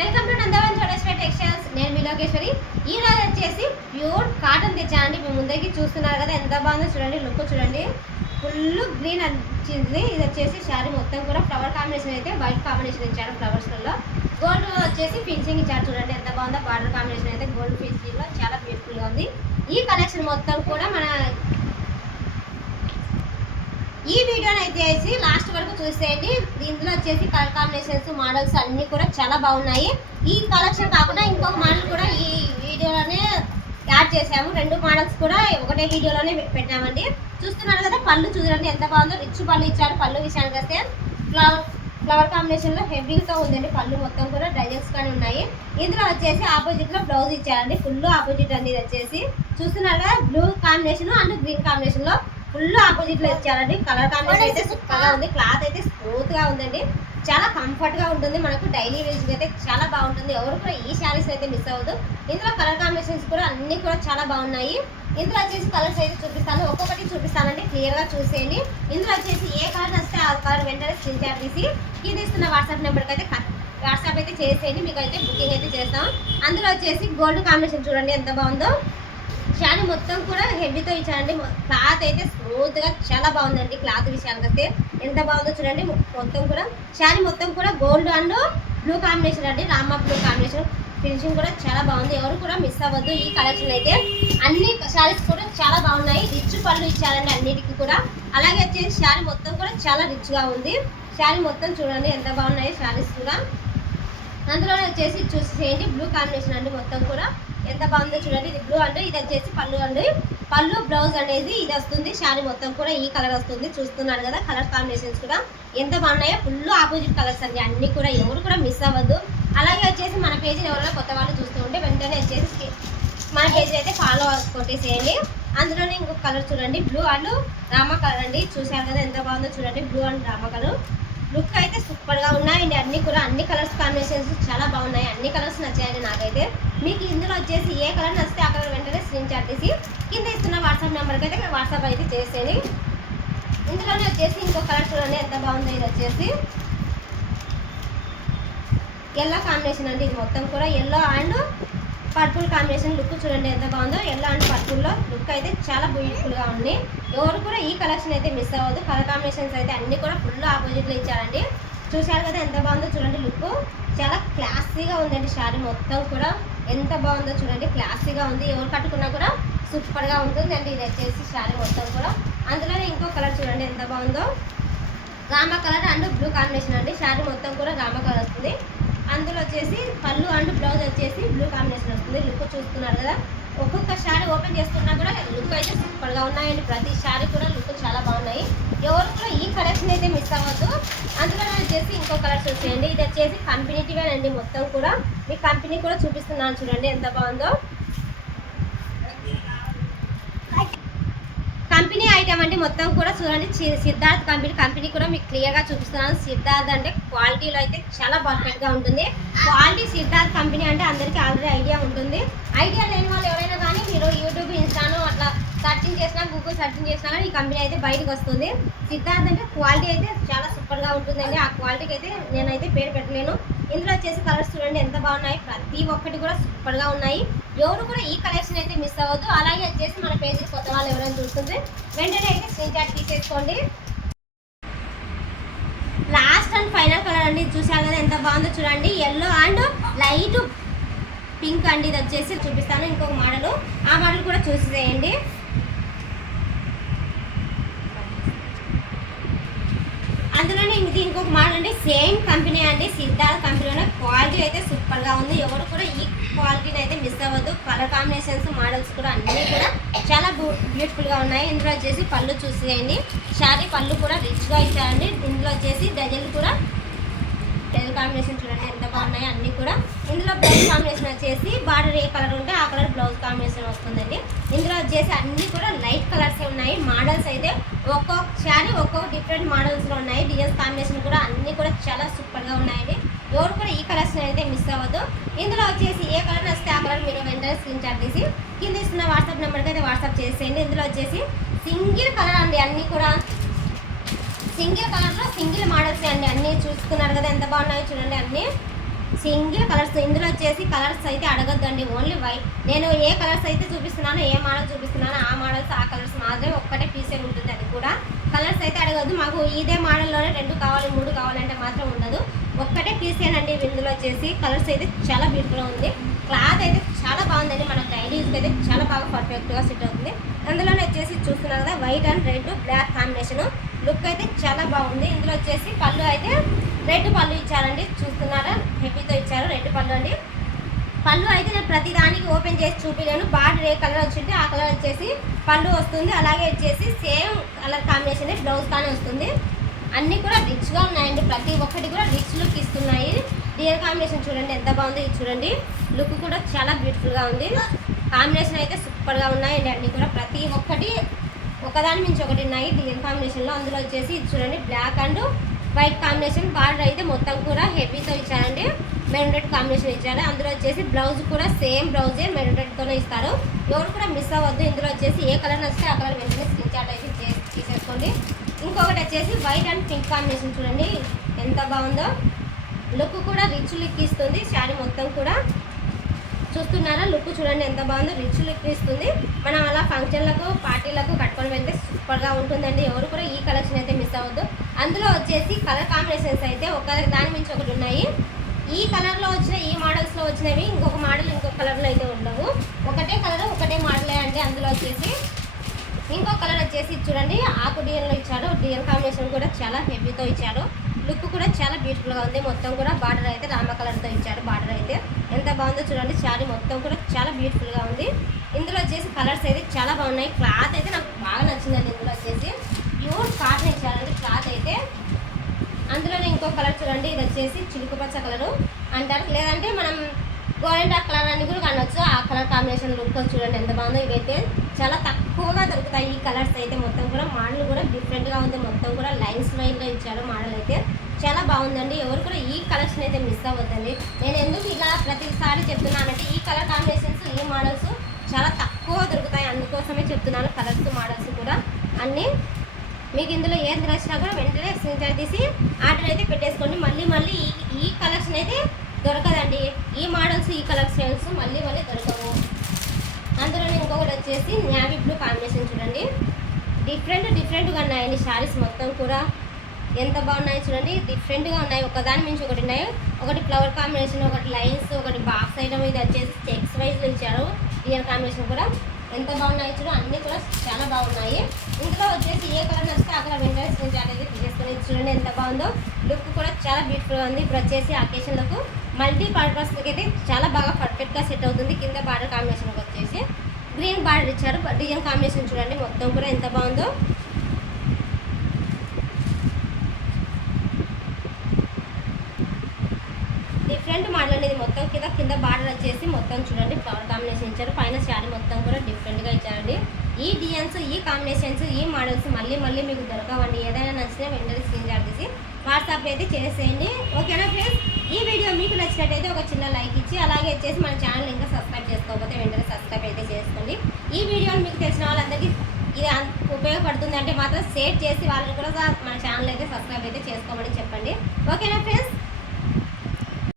Welcome to Nandavan Chodeshwari textiles. నేను మీ లోకేశ్వరి. ఈ రోజు వచ్చేసి ప్యూర్ కాటన్ తెచ్చానండి. మీ ముందరికి చూస్తున్నారు కదా, ఎంత బాగుందో చూడండి. లుక్ చూడండి, ఫుల్ గ్రీన్ వచ్చింది. ఇది వచ్చేసి శారీ మొత్తం కూడా ఫ్లవర్ కాంబినేషన్ అయితే వైట్ కాంబినేషన్ ఇచ్చాడు. ఫ్లవర్స్లలో గోల్డ్ వచ్చేసి ఫినిషింగ్ ఇచ్చాడు. చూడండి ఎంత బాగుందో. బార్డర్ కాంబినేషన్ అయితే గోల్డ్ ఫినిషింగ్ లో చాలా బ్యూటిఫుల్ గా ఉంది. ఈ కలెక్షన్ మొత్తం కూడా మన ఈ వీడియోని అయితే లాస్ట్ వరకు చూసేయండి. ఇందులో వచ్చేసి కలర్ కాంబినేషన్స్, మోడల్స్ అన్ని కూడా చాలా బాగున్నాయి. ఈ కలెక్షన్ కాకుండా ఇంకొక మోడల్ కూడా ఈ వీడియోలోనే యాడ్ చేసాము. రెండు మోడల్స్ కూడా ఒకటే వీడియోలోనే పెట్టామండి. చూస్తున్నారు కదా, పళ్ళు చూడండి ఎంత బాగుందో. రిచ్ పళ్ళు ఇచ్చారు. పళ్ళు విషయానికి వస్తే ఫ్లవర్ కాంబినేషన్ లో హెవీతో ఉందండి. పళ్ళు మొత్తం కూడా డైజెక్ట్స్ గానే ఉన్నాయి. ఇందులో వచ్చేసి ఆపోజిట్ లో బ్లౌజ్ ఇచ్చారండి. ఫుల్ ఆపోజిట్ అండి. ఇది వచ్చేసి చూస్తున్నారు కదా, blue combination and green combination లో ఫుల్ ఆపోజిట్ లో ఇచ్చారండి. కలర్ కాంబినేషన్ అయితే సూపర్ గా ఉంది. క్లాత్ అయితే స్మూత్ గా ఉందండి. చాలా కంఫర్ట్ గా ఉంటుంది. మనకు డైలీ యూజ్ అయితే చాలా బాగుంటుంది. ఎవరు కూడా ఈ శారీస్ అయితే మిస్ అవ్వదు. ఇందులో కలర్ కాంబినేషన్స్ కూడా అన్ని కూడా చాలా బాగున్నాయి. ఇందులో వచ్చేసి కలర్స్ అయితే చూపిస్తాను, ఒక్కొక్కటి చూపిస్తానండి. క్లియర్ గా చూసేయండి. ఇందులో వచ్చేసి ఏ కలర్ వస్తే ఆ కలర్ వెంటనే స్క్రీన్ షాట్ తీసి కింద ఇస్తున్న వాట్సాప్ నెంబర్కి అయితే వాట్సాప్ అయితే చేసేయండి. మీకు అయితే బుకింగ్ అయితే చేస్తాం. అందులో వచ్చేసి గోల్డ్ కాంబినేషన్ చూడండి ఎంత బాగుందో. శారీ మొత్తం కూడా హెవీతో ఇచ్చారండి. క్లాత్ అయితే స్మూత్ గా చాలా బాగుందండి. క్లాత్ విషయానికి వస్తే ఎంత బాగుందో చూడండి. మొత్తం కూడా శారీ మొత్తం కూడా గోల్డ్ అండ్ బ్లూ కాంబినేషన్ అండి. రామా బ్లూ కాంబినేషన్ ఫినిషింగ్ కూడా చాలా బాగుంది. ఎవరు కూడా మిస్ అవ్వద్దు. ఈ కలెక్షన్ అయితే అన్ని శారీస్ కూడా చాలా బాగున్నాయి. రిచ్ పళ్ళు ఇచ్చారండి అన్నిటికీ కూడా. అలాగే వచ్చేసి శారీ మొత్తం కూడా చాలా రిచ్ గా ఉంది. శారీ మొత్తం చూడండి ఎంత బాగున్నాయి శారీస్ కూడా. అందులోనే వచ్చేసి చూసి చేయండి. బ్లూ కాంబినేషన్ అండి. మొత్తం కూడా ఎంత బాగుందో చూడండి. ఇది బ్లూ అంటే ఇది వచ్చేసి పళ్ళు అండి. పళ్ళు బ్లౌజ్ అనేది ఇది వస్తుంది. శారీ మొత్తం కూడా ఈ కలర్ వస్తుంది. చూస్తున్నారు కదా, కలర్ కాంబినేషన్స్ కూడా ఎంత బాగున్నాయో. ఫుల్ ఆపోజిట్ కలర్స్ అండి అన్ని కూడా. ఎవరు కూడా మిస్ అవ్వద్దు. అలాగే వచ్చేసి మన పేజీని ఎవరైనా కొత్త వాళ్ళు చూస్తూ ఉంటే వెంటనే వచ్చేసి మన పేజీ అయితే ఫాలో కొట్టేసేయండి. అందులోనే ఇంకొక కలర్ చూడండి, బ్లూ అండ్ రామా కలర్ అండి. చూసారు కదా ఎంత బాగుందో చూడండి. Blue and Rama colour look అయితే సూపర్ గా ఉన్నాయండి. అన్ని కూడా అన్ని కలర్స్ కాంబినేషన్స్ చాలా బాగున్నాయి. అన్ని కలర్స్ నచ్చాయండి నాకైతే. మీకు ఇందులో వచ్చేసి ఏ కలర్ నచ్చితే ఆ కలర్ వెంటనే స్క్రీన్ షాట్ తీసి కింద ఇస్తున్న వాట్సాప్ నెంబర్కి అయితే వాట్సాప్ అయితే చేసేయండి. ఇందులోనే వచ్చేసి ఇంకో కలర్ చూడండి ఎంత బాగుందో. ఇది వచ్చేసి ఎల్లో కాంబినేషన్ అండి. ఇది మొత్తం కూడా yellow and purple combination. Look చూడండి ఎంత బాగుందో. ఎల్లో అండ్ పర్పుల్లో లుక్ అయితే చాలా బ్యూటిఫుల్ గా ఉంది. ఎవరు కూడా ఈ కలెక్షన్ అయితే మిస్ అవ్వదు. కలర్ కాంబినేషన్స్ అయితే అన్ని కూడా ఫుల్ ఆపోజిట్ లో ఇచ్చారండి. చూశారు కదా ఎంత బాగుందో చూడండి. లుక్ చాలా క్లాసీగా ఉందండి. శారీ మొత్తం కూడా ఎంత బాగుందో చూడండి. క్లాసీగా ఉంది. ఎవరు కట్టుకున్నా కూడా సూపర్ గా ఉంటుంది అండి. ఇది వచ్చేసి శారీ మొత్తం కూడా. అందులోనే ఇంకో కలర్ చూడండి ఎంత బాగుందో. Rama colour and blue combination అండి. శారీ మొత్తం కూడా రామా కలర్ వస్తుంది. అందులో వచ్చేసి పళ్ళు అండ్ బ్లౌజ్ వచ్చేసి బ్లూ కాంబినేషన్ వస్తుంది. లుక్ చూస్తున్నారు కదా. ఒక్కొక్క శారీ ఓపెన్ చేసుకున్నా కూడా లుక్ అయితే సూపర్ గా ఉన్నాయండి. ప్రతి శారీ కూడా లుక్ చాలా బాగున్నాయి. ఎవరు కూడా ఈ కలెక్షన్ అయితే మిస్ అవ్వద్దు. అందులో వచ్చేసి ఇంకో కలర్ చూసేయండి. ఇది వచ్చేసి కంపెనీటివే అండి. మొత్తం కూడా మీ కంపెనీ కూడా చూపిస్తున్నాను చూడండి ఎంత బాగుందో. కంపెనీ ఐటమ్ అండి. మొత్తం కూడా చూడండి. సిద్ధార్థ్ కంపెనీ కూడా మీకు క్లియర్ గా చూపిస్తున్నాను. సిద్ధార్థ్ అంటే క్వాలిటీలో అయితే చాలా పర్ఫెక్ట్ గా ఉంటుంది. క్వాలిటీ సిద్ధార్థ్ కంపెనీ అంటే అందరికీ ఆల్రెడీ ఐడియా ఉంటుంది. ఐడియా లేని వాళ్ళు ఎవరైనా కానీ మీరు యూట్యూబ్, ఇన్స్టాను అట్లా సర్చింగ్ చేసినా, గూగుల్ సర్చింగ్ చేసినా కానీ ఈ కంపెనీ అయితే బయటకు వస్తుంది. సిద్ధార్థ్ అంటే క్వాలిటీ అయితే చాలా సూపర్ గా ఉంటుందండి. ఆ క్వాలిటీకి అయితే నేనైతే పేరు పెట్టలేను. ఇందులో వచ్చేసి కలర్స్ చూడండి ఎంత బాగున్నాయి. ప్రతి ఒక్కటి కూడా సూపర్ గా ఉన్నాయి. ఎవరు కూడా ఈ కలెక్షన్ అయితే మిస్ అవ్వద్దు. అలాగే వచ్చేసి మన పేజీ కొత్త వాళ్ళు ఎవరైనా చూస్తుంటే వెంటనే అయితే స్క్రీన్ షాట్ తీసేసుకోండి. లాస్ట్ అండ్ ఫైనల్ కలర్ అండి. చూసారు కదా ఎంత బాగుందో చూడండి. ఎల్లో అండ్ లైట్ పింక్ అండి. ఇది వచ్చేసి చూపిస్తాను ఇంకొక మోడల్. ఆ మోడల్ కూడా చూసేయండి. అందులోనే ఇది ఇంకొక మోడల్ అండి. సేమ్ కంపెనీ అండి. సిద్ధార్థ్ కంపెనీలోనే క్వాలిటీ అయితే సూపర్ గా ఉంది. ఎవరు కూడా ఈ క్వాలిటీని అయితే మిస్ అవ్వద్దు. కలర్ కాంబినేషన్స్, మోడల్స్ కూడా అన్నీ కూడా చాలా బ్యూటిఫుల్ గా ఉన్నాయి. ఇందులో వచ్చేసి పళ్ళు చూసేయండి. శారీ పళ్ళు కూడా రిచ్ గా ఇచ్చారండి. ఇందులో వచ్చేసి డజల్ కూడా డజల్ కాంబినేషన్ చూడండి ఎంత బాగున్నాయి అన్ని కూడా. ఇందులో బ్లౌజ్ కాంబినేషన్ వచ్చేసి బార్డర్ ఏ కలర్ ఉంటే ఆ కలర్ బ్లౌజ్ కాంబినేషన్ వస్తుందండి. ఇందులో వచ్చేసి అన్ని కూడా లైట్ కలర్స్ ఉన్నాయి. మోడల్స్ అయితే ఒక్కొక్క శారీ ఒక్కొక్క డిఫరెంట్ మోడల్స్ లో ఉన్నాయి. డిజైన్స్ కాంబినేషన్ కూడా అన్ని కూడా చాలా సూపర్ గా ఉన్నాయండి. ఎవరు కూడా ఈ కలర్స్ అయితే మిస్ అవ్వద్దు. ఇందులో వచ్చేసి ఏ కలర్ వస్తే ఆ కలర్ మీరు వెంటనే స్క్రీన్ షాట్ తీసి కింద ఇస్తున్న వాట్సాప్ నెంబర్కి అయితే వాట్సాప్ చేసేయండి. ఇందులో వచ్చేసి సింగిల్ కలర్ అండి. అన్ని కూడా సింగిల్ కలర్ లో సింగిల్ మోడల్స్ అండి. అన్ని చూసుకున్నారు కదా ఎంత బాగున్నాయో చూడండి. అన్ని సింగిల్ కలర్స్. ఇందులో వచ్చేసి కలర్స్ అయితే అడగొద్దండి, ఓన్లీ వైట్. నేను ఏ కలర్స్ అయితే చూపిస్తున్నానో, ఏ మోడల్ చూపిస్తున్నానో ఆ మోడల్స్ ఆ కలర్స్ మాత్రమే, ఒక్కటే పీసే ఉంటుంది. అది కూడా కలర్స్ అయితే అడగద్దు. మాకు ఇదే మోడల్లోనే 2 కావాలి 3 కావాలంటే మాత్రం ఉండదు, ఒక్కటే పీసేనండి. ఇందులో వచ్చేసి కలర్స్ అయితే చాలా బ్యూటిఫుల్గా ఉంది. క్లాత్ అయితే చాలా బాగుందండి, మన డైలీ యూస్కి అయితే చాలా బాగా పర్ఫెక్ట్గా సెట్ అవుతుంది. అందులోనే వచ్చేసి చూస్తున్నారు కదా, white and red black combination. Look అయితే చాలా బాగుంది. ఇందులో వచ్చేసి పళ్ళు అయితే రెడ్ పళ్ళు ఇచ్చారండి, చూస్తున్నారా, హెవీతో ఇచ్చారు రెడ్ పళ్ళు అండి. పళ్ళు అయితే నేను ప్రతి దానికి ఓపెన్ చేసి చూపించాను. బార్డర్ ఏ కలర్ వచ్చింటే ఆ కలర్ వచ్చేసి పళ్ళు వస్తుంది, అలాగే వచ్చేసి సేమ్ కలర్ కాంబినేషన్ బ్లౌజ్ కానీ వస్తుంది. అన్నీ కూడా రిచ్గా ఉన్నాయండి, ప్రతి ఒక్కటి కూడా రిచ్ లుక్ ఇస్తున్నాయి. డియర్ కాంబినేషన్ చూడండి ఎంత బాగుందో, ఇది చూడండి, లుక్ కూడా చాలా బ్యూటిఫుల్గా ఉంది. కాంబినేషన్ అయితే సూపర్గా ఉన్నాయండి, అన్నీ కూడా ప్రతి ఒక్కటి ఒకదాని మించి ఒకటి ఉన్నాయి డియర్ కాంబినేషన్లో. అందులో వచ్చేసి ఇది చూడండి, black and white combination. Border అయితే మొత్తం కూడా హెవీతో ఇచ్చారండి, మెరూన్ రెడ్ కాంబినేషన్ ఇచ్చారు. అందులో వచ్చేసి బ్లౌజ్ కూడా సేమ్ బ్లౌజే మెరూన్ రెడ్తోనే ఇస్తారు. ఎవరు కూడా మిస్ అవ్వద్దు. ఇందులో వచ్చేసి ఏ కలర్ నచ్చితే ఆ కలర్ వెంటనే స్క్రీన్ షాట్ అయితే తీసేసుకోండి. ఇంకొకటి వచ్చేసి వైట్ అండ్ పింక్ కాంబినేషన్ చూడండి ఎంత బాగుందో, లుక్ కూడా రిచ్ లుక్ ఇస్తుంది. శారీ మొత్తం కూడా చూస్తున్నారా, లుక్ చూడండి ఎంత బాగుందో, రిచ్ లుక్ ఇస్తుంది. మనం అలా ఫంక్షన్లకు పార్టీలకు కట్టుకొని వెళ్తే సూపర్గా ఉంటుందండి. ఎవరు కూడా ఈ కలెక్షన్ అయితే మిస్ అవ్వద్దు. అందులో వచ్చేసి కలర్ కాంబినేషన్స్ అయితే ఒక దాని మించి ఒకటి ఉన్నాయి. ఈ కలర్లో వచ్చిన ఈ మోడల్స్లో వచ్చినవి ఇంకొక మోడల్ ఇంకొక కలర్లో అయితే ఉండవు, ఒకటే కలర్ ఒకటే మోడలే అండి. అందులో వచ్చేసి ఇంకో కలర్ వచ్చేసి చూడండి, ఆకు డిజైన్లో ఇచ్చాడు. డిజైన్ కాంబినేషన్ కూడా చాలా హెవీతో ఇచ్చాడు, లుక్ కూడా చాలా బ్యూటిఫుల్గా ఉంది. మొత్తం కూడా బార్డర్ అయితే రామ కలర్తో ఇచ్చాడు. బార్డర్ అయితే ఎంత బాగుందో చూడండి, శారీ మొత్తం కూడా చాలా బ్యూటిఫుల్గా ఉంది. ఇందులో వచ్చేసి కలర్స్ అయితే చాలా బాగున్నాయి. క్లాత్ అయితే నాకు బాగా నచ్చిందండి. ఇందులో వచ్చేసి ప్యూర్ కాటన్ ఇచ్చారండి క్లాత్ అయితే. అందులోనే ఇంకో కలర్ చూడండి, ఇది వచ్చేసి చిలుకు పచ్చ కలరు అంటారు, లేదంటే మనం గోరెంటా కలర్ అని కూడా అనొచ్చు. ఆ కలర్ కాంబినేషన్ లుక్ చూడండి ఎంత బాగుందో. ఇవైతే చాలా తక్కువగా దొరుకుతాయి ఈ కలర్స్ అయితే. మొత్తం కూడా మోడల్ కూడా డిఫరెంట్గా ఉంది, మొత్తం కూడా లైన్స్ వైజ్గా ఇచ్చారు. మోడల్ అయితే చాలా బాగుందండి. ఎవరు కూడా ఈ కలెక్షన్ అయితే మిస్ అవ్వద్దండి. నేను ఎందుకు ఇలా ప్రతిసారి చెప్తున్నానంటే ఈ కలర్ కాంబినేషన్స్ ఈ మోడల్స్ చాలా తక్కువ దొరుకుతాయి, అందుకోసమే చెప్తున్నాను. కలర్స్ మోడల్స్ కూడా అన్నీ మీకు ఇందులో ఏది నచ్చినా కూడా వెంటనే స్క్రీన్ షాట్ తీసి ఆర్డర్ అయితే పెట్టేసుకోండి. మళ్ళీ ఈ కలెక్షన్ అయితే దొరకదండి, ఈ మోడల్స్ ఈ కలెక్షన్స్ మళ్ళీ దొరకవు. అందులోనే ఇంకొకటి వచ్చేసి నేవీ బ్లూ కాంబినేషన్ చూడండి, డిఫరెంట్గా ఉన్నాయండి. శారీస్ మొత్తం కూడా ఎంత బాగున్నాయి చూడండి, డిఫరెంట్గా ఉన్నాయి. ఒకదాని మించి ఒకటి ఉన్నాయి. ఒకటి ఫ్లవర్ కాంబినేషన్, ఒకటి లైన్స్, ఒకటి బాక్స్ ఐటమ్. ఇది వచ్చేసి చెక్స్ వైజ్లో ఇచ్చారు. ఇయర్ కాంబినేషన్ కూడా ఎంత బాగున్నాయి చూడండి, అన్నీ కూడా చాలా బాగున్నాయి. ఇందులో వచ్చేసి ఏ కలర్ నచ్చితే ఆ కలర్ వెంటనే స్క్రీన్ షాట్ అయితే తీసేసుకొని చూడండి ఎంత బాగుందో. లుక్ కూడా చాలా బ్యూటిఫుల్గా ఉంది. ఇప్పుడు వచ్చేసి అకేషన్లకు మల్టీ పర్పస్కి అయితే చాలా బాగా పర్ఫెక్ట్గా సెట్ అవుతుంది. కింద బార్డర్ కాంబినేషన్కి వచ్చేసి గ్రీన్ బార్డర్ ఇచ్చారు. డిజైన్ కాంబినేషన్ చూడండి మొత్తం కూడా ఎంత బాగుందో. డిఫరెంట్ మోడల్ అనేది మొత్తం కింద బార్డర్ వచ్చేసి మొత్తం చూడండి ఫ్లవర్ కాంబినేషన్ ఇచ్చారు. పైన శారీ మొత్తం కూడా డిఫరెంట్గా ఇచ్చారండి. ఈ డిజైన్స్ ఈ కాంబినేషన్స్ ఈ మోడల్స్ మళ్ళీ మీకు దొరకవండి. ఏదైనా నచ్చినా వెంటనే స్క్రీన్ షాట్ తీసి వాట్సాప్ అయితే చేసేయండి. ఓకేనా ఫ్రెండ్స్, ఈ వీడియో మీకు నచ్చినట్టయితే ఒక చిన్న లైక్ ఇచ్చి, అలాగే వచ్చేసి మన ఛానల్ ఇంకా సబ్స్క్రైబ్ చేసుకోకపోతే వెంటనే సబ్స్క్రైబ్ అయితే చేసుకోండి. ఈ వీడియోని మీకు తెలిసిన వాళ్ళందరికీ ఇది ఉపయోగపడుతుంది అంటే మాత్రం షేర్ చేసి వాళ్ళని కూడా మన ఛానల్ అయితే సబ్స్క్రైబ్ అయితే చేసుకోమని చెప్పండి. ఓకేనా ఫ్రెండ్స్.